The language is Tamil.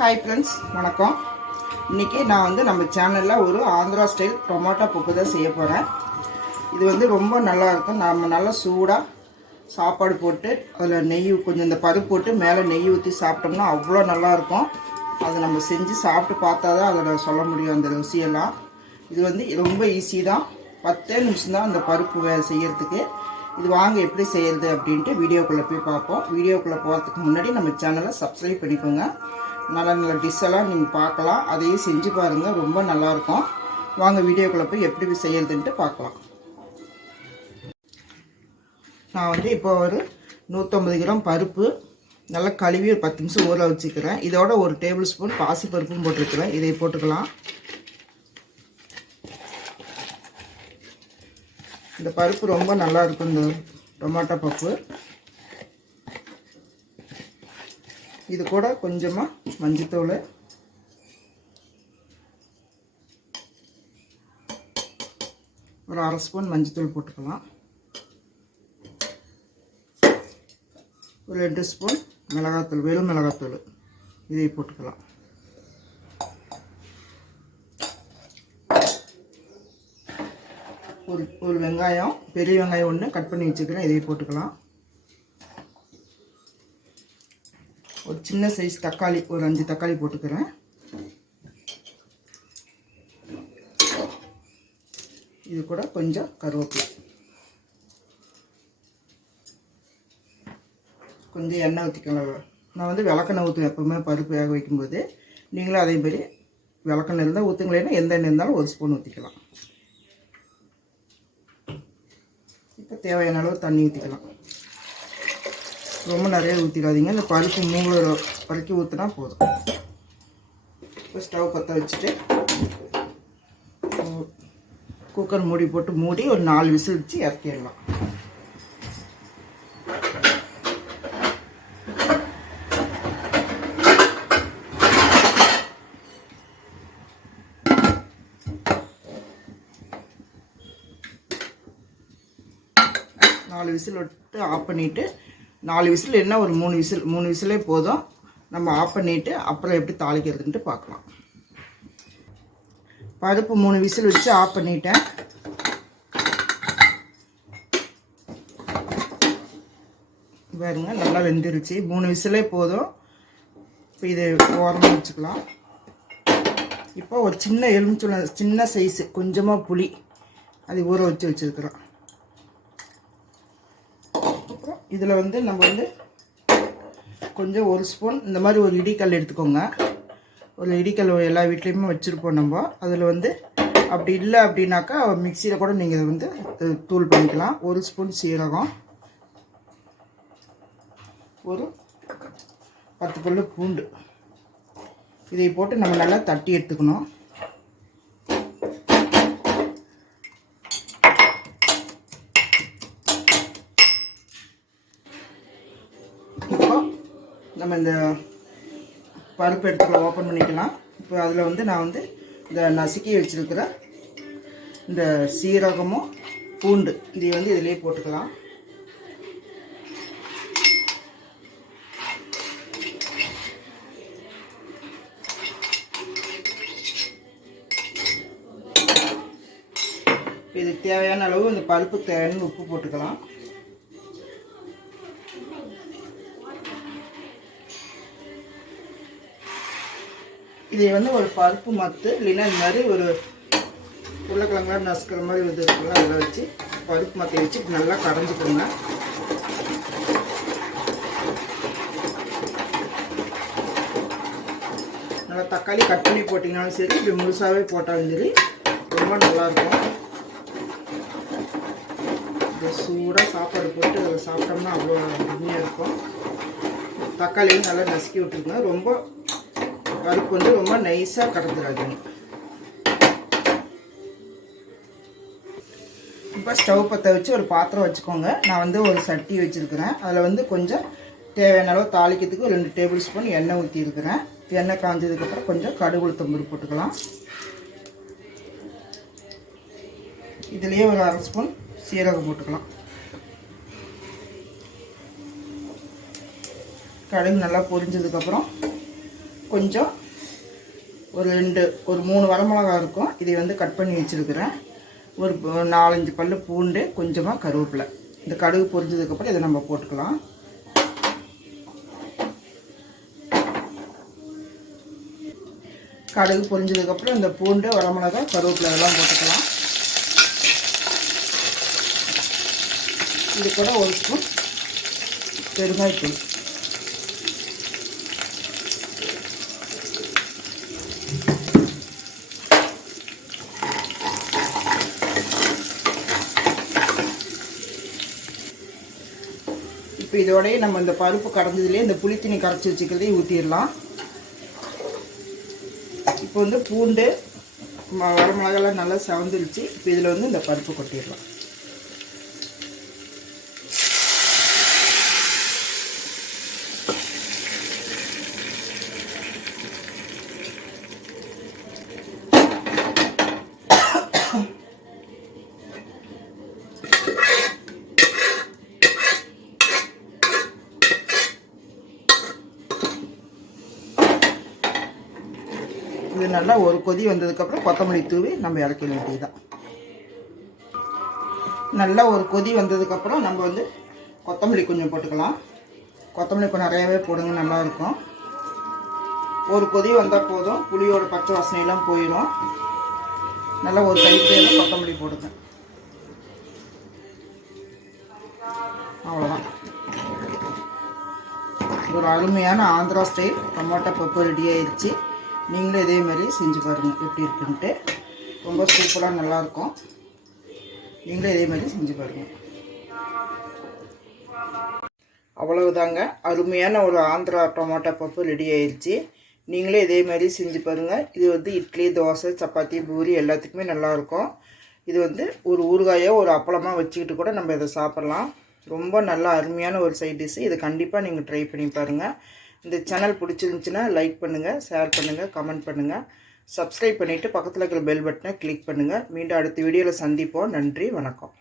ஹாய் ஃப்ரெண்ட்ஸ் வணக்கம். இன்றைக்கி நான் வந்து நம்ம சேனலில் ஒரு ஆந்திரா ஸ்டைல் டொமேட்டோ பப்பு தான் செய்ய போகிறேன் இது வந்து ரொம்ப நல்லா இருக்கும். நம்ம நல்லா சூடாக சாப்பாடு போட்டு அதில் நெய் கொஞ்சம் இந்த பருப்பு போட்டு மேலே நெய் ஊற்றி சாப்பிட்டோம்னா அவ்வளோ நல்லாயிருக்கும் அதை நம்ம செஞ்சு சாப்பிட்டு பார்த்தா தான் அதில் சொல்ல முடியும் அந்த ருசியெல்லாம். இது வந்து ரொம்ப ஈஸி தான். பத்தே நிமிஷம் தான் அந்த பருப்பு வே செய்யறதுக்கு. இது வாங்க எப்படி செய்கிறது அப்படின்ட்டு வீடியோக்குள்ளே போய் பார்ப்போம். வீடியோக்குள்ளே போகிறதுக்கு முன்னாடி நம்ம சேனலை சப்ஸ்கிரைப் பண்ணிக்கோங்க. நல்ல நல்ல டிஷ் எல்லாம் நீங்கள் பார்க்கலாம். அதையும் செஞ்சு பாருங்கள் ரொம்ப நல்லாயிருக்கும். வாங்க வீடியோக்குள்ளே போய் எப்படி செய்யறதுன்ட்டு பார்க்கலாம். நான் வந்து இப்போ ஒரு நூற்றம்பது கிராம் பருப்பு நல்லா கழுவி ஒரு பத்து நிமிஷம் ஊற வச்சுக்கிறேன். இதோட ஒரு டேபிள் ஸ்பூன் பாசி பருப்பும் போட்டிருக்கிறேன். இதை போட்டுக்கலாம். இந்த பருப்பு ரொம்ப நல்லா இருக்கும் இந்த டொமாட்டோ பப்பு இது கூட கொஞ்சமாக மஞ்சத்தூள். ஒரு அரை ஸ்பூன் மஞ்சத்தூள் போட்டுக்கலாம். ஒரு ரெண்டு ஸ்பூன் மிளகாத்தூள் வெறும் மிளகாத்தூள் இதை போட்டுக்கலாம். ஒரு ஒரு வெங்காயம் பெரிய வெங்காயம் ஒன்று கட் பண்ணி வச்சுக்கிறேன் இதை போட்டுக்கலாம். ஒரு சின்ன சைஸ் தக்காளி ஒரு அஞ்சு தக்காளி போட்டுக்கிறேன். இது கூட கொஞ்சம் கருவேப்பிலை. கொஞ்சம் எண்ணெய் ஊற்றிக்கலாம் நான் வந்து விளக்கெண்ணெய் ஊற்றுவேன் எப்போவுமே பருப்பு வேக வைக்கும்போது. நீங்களும் அதே மாதிரி விளக்கெண்ணெய் இருந்தால் ஊற்றுங்களேன்னா எந்த எண்ணெய் இருந்தாலும் ஒரு ஸ்பூன் ஊற்றிக்கலாம் இப்போ தேவையான அளவு தண்ணி ஊற்றிக்கலாம் ரொம்ப நிறைய ஊற்றிடாதீங்க இந்த பருப்பு மூங்குற வரைக்கும் ஊற்றினா போதும். இப்போ ஸ்டவ் பற்ற வச்சுட்டு குக்கர் மூடி போட்டு மூடி ஒரு நாலு விசில் வச்சு இறக்கிடலாம். நாலு விசில் விட்டு ஆஃப் பண்ணிவிட்டு நாலு விசில் என்ன ஒரு மூணு விசில் மூணு விசிலே போதும். நம்ம ஆஃப் பண்ணிவிட்டு அப்புறம் எப்படி தாளிக்கிறதுன்ட்டு பார்க்கலாம். பருப்பு மூணு விசில் வச்சு ஆஃப் பண்ணிட்டேன். பாருங்க நல்லா வெந்துருச்சு. மூணு விசிலே போதும். இப்போ இதை ஓரமாக வச்சுக்கலாம். இப்போ ஒரு சின்ன எலுமிச்சுள்ள சின்ன சைஸு கொஞ்சமாக புளி அது ஊற வச்சு வச்சுருக்குறோம் அப்புறம் இதில் வந்து நம்ம வந்து கொஞ்சம் ஒரு ஸ்பூன் இந்த மாதிரி ஒரு இடிக்கல் எடுத்துக்கோங்க. ஒரு இடிக்கல் எல்லா வீட்லேயுமே வச்சுருப்போம் நம்ம. அதில் வந்து அப்படி இல்லை அப்படின்னாக்கா மிக்சியில் கூட நீங்கள் இதை வந்து தூள் பண்ணிக்கலாம். ஒரு ஸ்பூன் சீரகம். ஒரு பத்து பல்லு பூண்டு. இதை போட்டு நம்ம நல்லா தட்டி எடுத்துக்கணும். நம்ம இந்த பருப்பு எடுத்துக்கலாம் ஓப்பன் பண்ணிக்கலாம். இப்போ அதில் வந்து நான் வந்து இந்த நசுக்கி வச்சுருக்கிற இந்த சீரகமும் பூண்டு இதை வந்து இதிலே போட்டுக்கலாம். இதுக்கு தேவையான அளவு இந்த பருப்பு தேவையான உப்பு போட்டுக்கலாம். இதை வந்து ஒரு பருப்பு மத்து இல்லைன்னா இந்த மாதிரி ஒரு உருளைக்கிழங்குலாம் நசுக்கிற மாதிரி இது இருக்குல்ல அதில் வச்சு பருப்பு மத்தை வச்சு நல்லா கடைஞ்சிக்கோங்க. நல்லா தக்காளி கட் பண்ணி போட்டிங்கனாலும் சரி இப்படி முழுசாகவே போட்டாலும் சரி ரொம்ப நல்லாயிருக்கும் இந்த சூடாக சாப்பாடு போட்டு அதில் சாப்பிட்டோம்னா அவ்வளோ அருமையாக இருக்கும். தக்காளியும் நல்லா நசுக்கி விட்டுருக்கோம் ரொம்ப பருப்பு வந்து ரொம்ப நைஸாக கடந்துடாது இப்போ ஸ்டவ் பற்ற வச்சு ஒரு பாத்திரம் வச்சுக்கோங்க. நான் வந்து ஒரு சட்டி வச்சுருக்கிறேன். அதில் வந்து கொஞ்சம் தேவையான அளவு தாளிக்கிறதுக்கு ஒரு ரெண்டு டேபிள் ஸ்பூன் எண்ணெய் ஊற்றிருக்கிறேன் எண்ணெய் காஞ்சதுக்கப்புறம் கொஞ்சம் கடுகு உளுத்தம்பரு போட்டுக்கலாம். இதுலேயே ஒரு அரை ஸ்பூன் சீரகம் போட்டுக்கலாம். கடுகு நல்லா பொரிஞ்சதுக்கப்புறம் கொஞ்சம் ஒரு ரெண்டு ஒரு மூணு வரமிளகா இருக்கும். இதை வந்து கட் பண்ணி வச்சுருக்கிறேன். ஒரு நாலஞ்சு பல் பூண்டு கொஞ்சமாக கருவேப்பிலை. இந்த கடுகு பொரிஞ்சதுக்கப்புறம் இதை நம்ம போட்டுக்கலாம். கடுகு பொரிஞ்சதுக்கப்புறம் இந்த பூண்டு வரமிளகா கருவேப்பிலை இதெல்லாம் போட்டுக்கலாம். இது கூட ஒரு ஸ்பூன் பெருங்காயத்தூள். இப்போ இதோடய நம்ம இந்த பருப்பு கடந்ததுலேயே இந்த புளித்தண்ணி கரைச்சி வச்சுக்கிறதையும் ஊற்றிடலாம் இப்போ வந்து பூண்டு வரமிளகெல்லாம் நல்லா செவந்துருச்சு. இப்போ இதில் வந்து இந்த பருப்பு கொட்டிடலாம். இது நல்லா ஒரு கொதி வந்ததுக்கப்புறம் கொத்தமல்லி தூவி நம்ம இறக்க வேண்டியதுதான் நல்லா ஒரு கொதி வந்ததுக்கப்புறம் நம்ம வந்து கொத்தமல்லி கொஞ்சம் போட்டுக்கலாம். கொத்தமல்லி கொஞ்சம் நிறையாவே போடுங்க நல்லாயிருக்கும். ஒரு கொதி வந்தால் போதும். புளியோட பச்சை வாசனையெல்லாம் போயிடும் நல்லா ஒரு கைப்பேல கொத்தமல்லி போடுங்க. அவ்வளோதான் ஒரு அருமையான Andhra style. Tomato pappu ready ஆயிடுச்சு நீங்களும் இதே மாதிரி செஞ்சு பாருங்கள் எப்படி இருக்குன்ட்டு. ரொம்ப சூப்பராக நல்லாயிருக்கும். நீங்களும் இதே மாதிரி செஞ்சு பாருங்கள் அவ்வளவுதாங்க. அருமையான ஒரு ஆந்திரா டொமாட்டோ பப்பு ரெடி ஆயிடுச்சு நீங்களே இதே மாதிரி செஞ்சு பாருங்கள் இது வந்து இட்லி தோசை சப்பாத்தி பூரி எல்லாத்துக்குமே நல்லாயிருக்கும். இது வந்து ஒரு ஊறுகாயோ ஒரு அப்பளமாக வச்சுக்கிட்டு கூட நம்ம இதை சாப்பிட்லாம். ரொம்ப நல்லா அருமையான ஒரு சைட் டிஷ்ஷு. இதை கண்டிப்பாக நீங்கள் ட்ரை பண்ணி பாருங்கள் இந்த சேனல் பிடிச்சிருந்துச்சுன்னா லைக் பண்ணுங்கள் ஷேர் பண்ணுங்கள் கமெண்ட் பண்ணுங்கள் சப்ஸ்கிரைப் பண்ணிவிட்டு பக்கத்தில் இருக்கிற பெல் பட்டனை கிளிக் பண்ணுங்கள் மீண்டும் அடுத்த வீடியோவில் சந்திப்போம். நன்றி வணக்கம்.